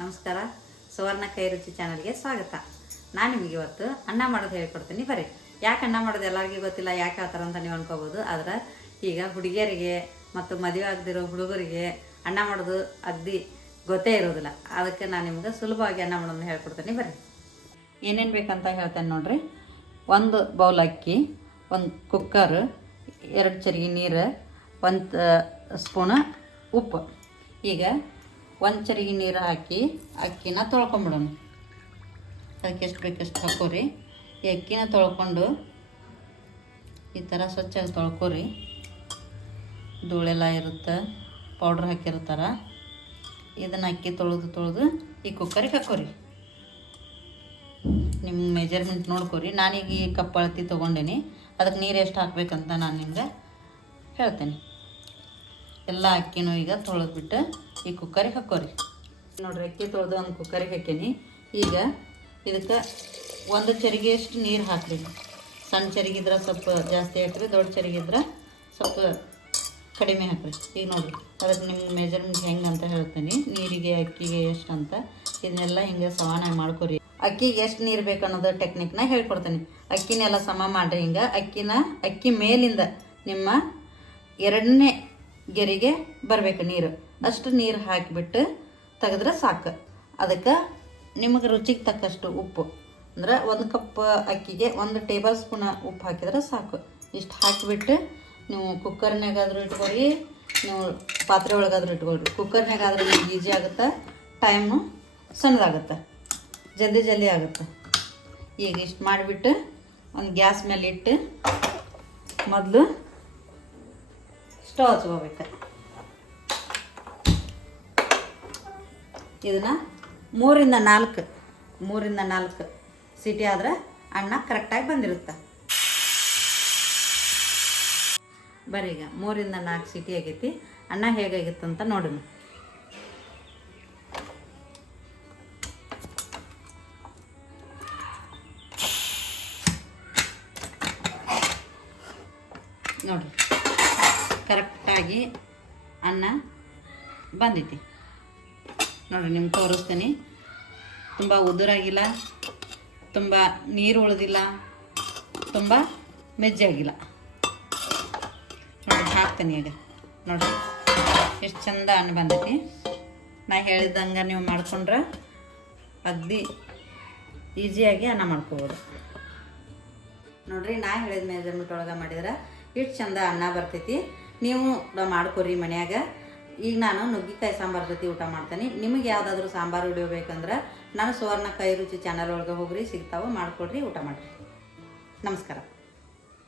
ನಮಸ್ಕಾರ. ಸುವರ್ಣ ಕೈ ರುಚಿ ಚಾನಲ್ಗೆ ಸ್ವಾಗತ. ನಾನು ನಿಮಗೆ ಇವತ್ತು ಅನ್ನ ಮಾಡೋದು ಹೇಳ್ಕೊಡ್ತೀನಿ. ಬರ್ರಿ ಯಾಕೆ ಅನ್ನ ಮಾಡೋದು ಎಲ್ಲರಿಗೂ ಗೊತ್ತಿಲ್ಲ, ಯಾಕೆ ಆ ಥರ ಅಂತ ನೀವು ಅನ್ಕೋಬೋದು. ಆದ್ರೆ ಈಗ ಹುಡುಗಿಯರಿಗೆ ಮತ್ತು ಮದುವೆ ಆಗದಿರೋ ಹುಡುಗರಿಗೆ ಅನ್ನ ಮಾಡೋದು ಅಗ್ದಿ ಗೊತ್ತೇ ಇರೋದಿಲ್ಲ. ಅದಕ್ಕೆ ನಾನು ನಿಮ್ಗೆ ಸುಲಭವಾಗಿ ಅನ್ನ ಮಾಡೋದನ್ನ ಹೇಳ್ಕೊಡ್ತೀನಿ. ಬರ್ರಿ ಏನೇನು ಬೇಕಂತ ಹೇಳ್ತೇನೆ ನೋಡ್ರಿ. ಒಂದು ಬೌಲ್ ಅಕ್ಕಿ, ಒಂದು ಕುಕ್ಕರ್, ಎರಡು ಚರಿಗೆ ನೀರು, ಒಂದು ಸ್ಪೂನ ಉಪ್ಪು. ಈಗ ಒಂದು ಚರಿಗೆ ನೀರು ಹಾಕಿ ಅಕ್ಕಿನ ತೊಳ್ಕೊಂಬಿಡೋಣ. ಅದಕ್ಕೆ ಎಷ್ಟು ಬೇಕೆಷ್ಟು ಹಾಕೋರಿ. ಈ ಅಕ್ಕಿನ ತೊಳ್ಕೊಂಡು ಈ ಥರ ಸ್ವಚ್ಛಾಗಿ ತೊಳ್ಕೊರಿ. ಧೂಳೆಲ್ಲ ಇರುತ್ತೆ ಪೌಡ್ರ್ ಹಾಕಿರ್ತಾರೆ. ಇದನ್ನು ಅಕ್ಕಿ ತೊಳೆದು ತೊಳೆದು ಈ ಕುಕ್ಕರಿಗೆ ಹಾಕೋರಿ. ನಿಮ್ಮ ಮೆಜರ್ಮೆಂಟ್ ನೋಡ್ಕೊರಿ. ನಾನೀಗ ಈ ಕಪ್ ಅಳತಿ ತೊಗೊಂಡೇನಿ. ಅದಕ್ಕೆ ನೀರು ಎಷ್ಟು ಹಾಕ್ಬೇಕಂತ ನಾನು ನಿಮ್ಗೆ ಹೇಳ್ತೇನೆ. ಎಲ್ಲ ಅಕ್ಕಿನೂ ಈಗ ತೊಳೆದ್ಬಿಟ್ಟು ಈ ಕುಕ್ಕರಿಗೆ ಹಾಕೋರಿ ನೋಡ್ರಿ, ಅಕ್ಕಿ ತೊಳೆದು ಒಂದು ಕುಕ್ಕರಿಗೆ ಹಾಕೀನಿ. ಈಗ ಇದಕ್ಕೆ ಒಂದು ಚರಿಗೆಯಷ್ಟು ನೀರು ಹಾಕ್ರಿ. ಸಣ್ಣ ಚರಿಗಿದ್ರೆ ಸ್ವಲ್ಪ ಜಾಸ್ತಿ ಹಾಕ್ರಿ, ದೊಡ್ಡ ಚರಿಗಿದ್ರೆ ಸ್ವಲ್ಪ ಕಡಿಮೆ ಹಾಕ್ರಿ. ಈಗ ನೋಡಿರಿ, ಅದಕ್ಕೆ ನಿಮ್ಮ ಮೆಜರ್ಮೆಂಟ್ ಹೆಂಗೆ ಅಂತ ಹೇಳ್ತೀನಿ. ನೀರಿಗೆ, ಅಕ್ಕಿಗೆ ಎಷ್ಟು ಅಂತ. ಇದನ್ನೆಲ್ಲ ಹಿಂಗೆ ಸಮಾನ ಮಾಡ್ಕೊರಿ. ಅಕ್ಕಿಗೆ ಎಷ್ಟು ನೀರು ಬೇಕು ಅನ್ನೋದು ಟೆಕ್ನಿಕ್ನ ಹೇಳ್ಕೊಡ್ತೀನಿ. ಅಕ್ಕಿನೆಲ್ಲ ಸಮ ಮಾಡಿರಿ ಹಿಂಗೆ. ಅಕ್ಕಿನ, ಅಕ್ಕಿ ಮೇಲಿಂದ ನಿಮ್ಮ ಎರಡನೇ ಗೆರಿಗೆ ಬರಬೇಕು ನೀರು. ಅಷ್ಟು ನೀರು ಹಾಕಿಬಿಟ್ಟು ತೆಗೆದ್ರೆ ಸಾಕು. ಅದಕ್ಕೆ ನಿಮಗೆ ರುಚಿಗೆ ತಕ್ಕಷ್ಟು ಉಪ್ಪು. ಅಂದ್ರೆ ಒಂದು ಕಪ್ ಅಕ್ಕಿಗೆ ಒಂದು ಟೇಬಲ್ ಸ್ಪೂನ್ ಉಪ್ಪು ಹಾಕಿದ್ರೆ ಸಾಕು. ಇಷ್ಟು ಹಾಕಿಬಿಟ್ಟು ನೀವು ಕುಕ್ಕರ್ನಾಗಾದ್ರೂ ಇಟ್ಕೊಳ್ಳಿ ನೀವು ಪಾತ್ರೆ ಒಳಗಾದರೂ ಇಟ್ಕೊಳ್ರಿ. ಕುಕ್ಕರ್ನಾಗಾದರೂ ನಿಮ್ಗೆ ಈಜಿ ಆಗುತ್ತೆ ಟೈಮು ಸಣ್ಣದಾಗುತ್ತೆ, ಜಲ್ದಿ ಜಲ್ದಿ ಆಗುತ್ತೆ. ಈಗ ಇಷ್ಟು ಮಾಡಿಬಿಟ್ಟು ಒಂದು ಗ್ಯಾಸ್ ಮೇಲೆ ಇಟ್ಟು ಮೊದಲು ಸ್ಟವ್ ಹಚ್ಕೋಬೇಕು. ಇದನ್ನು ಮೂರಿಂದ ನಾಲ್ಕು ಮೂರಿಂದ ನಾಲ್ಕು ಸಿಟಿ ಆದ್ರೆ ಅಣ್ಣ ಕರೆಕ್ಟಾಗಿ ಬಂದಿರುತ್ತೆ. ಈಗ, ಮೂರಿಂದ ನಾಲ್ಕು ಸಿಟಿ ಆಗೈತಿ. ಅನ್ನ ಹೇಗಾಗಿತ್ತು ಅಂತ ನೋಡೋಣ. ನೋಡಿ ಕರೆಕ್ಟಾಗಿ ಅನ್ನ ಬಂದೈತಿ ನೋಡ್ರಿ, ನಿಮ್ಗೆ ತೋರಿಸ್ತೀನಿ. ತುಂಬ ಉದುರಾಗಿಲ್ಲ, ತುಂಬ ನೀರು ಉಳಿದಿಲ್ಲ, ತುಂಬ ಮೆಜ್ಜಾಗಿಲ್ಲ. ನೋಡಿ ಹಾಕ್ತೀನಿ ಈಗ ನೋಡಿ ಎಷ್ಟು ಚಂದ ಅನ್ನ ಬಂದೈತಿ. ನಾ ಹೇಳಿದಂಗೆ ನೀವು ಮಾಡ್ಕೊಂಡ್ರೆ ಅಗ್ದಿ ಈಸಿಯಾಗಿ ಅನ್ನ ಮಾಡ್ಕೋಬೋದು. ನೋಡಿರಿ, ನಾ ಹೇಳಿದ ಮೆಜರ್ಮೆಂಟ್ ಒಳಗೆ ಮಾಡಿದ್ರೆ ಎಷ್ಟು ಚಂದ ಅನ್ನ ಬರ್ತೈತಿ. ನೀವು ಮಾಡ್ಕೊರಿ ಮನ್ಯಾಗ. ಈಗ ನಾನು ನುಗ್ಗಿಕಾಯಿ ಸಾಂಬಾರು ಜೊತೆ ಊಟ ಮಾಡ್ತೀನಿ. ನಿಮಗೆ ಯಾವುದಾದ್ರೂ ಸಾಂಬಾರು ವಿಡಿಯೋ ಬೇಕಂದ್ರೆ ನಾನು ಸುವರ್ಣ ಕೈ ರುಚಿ ಚಾನಲ್ ಒಳಗೆ ಹೋಗ್ರಿ, ಸಿಗ್ತಾವೆ, ಮಾಡ್ಕೊಡ್ರಿ, ಊಟ ಮಾಡಿರಿ. ನಮಸ್ಕಾರ.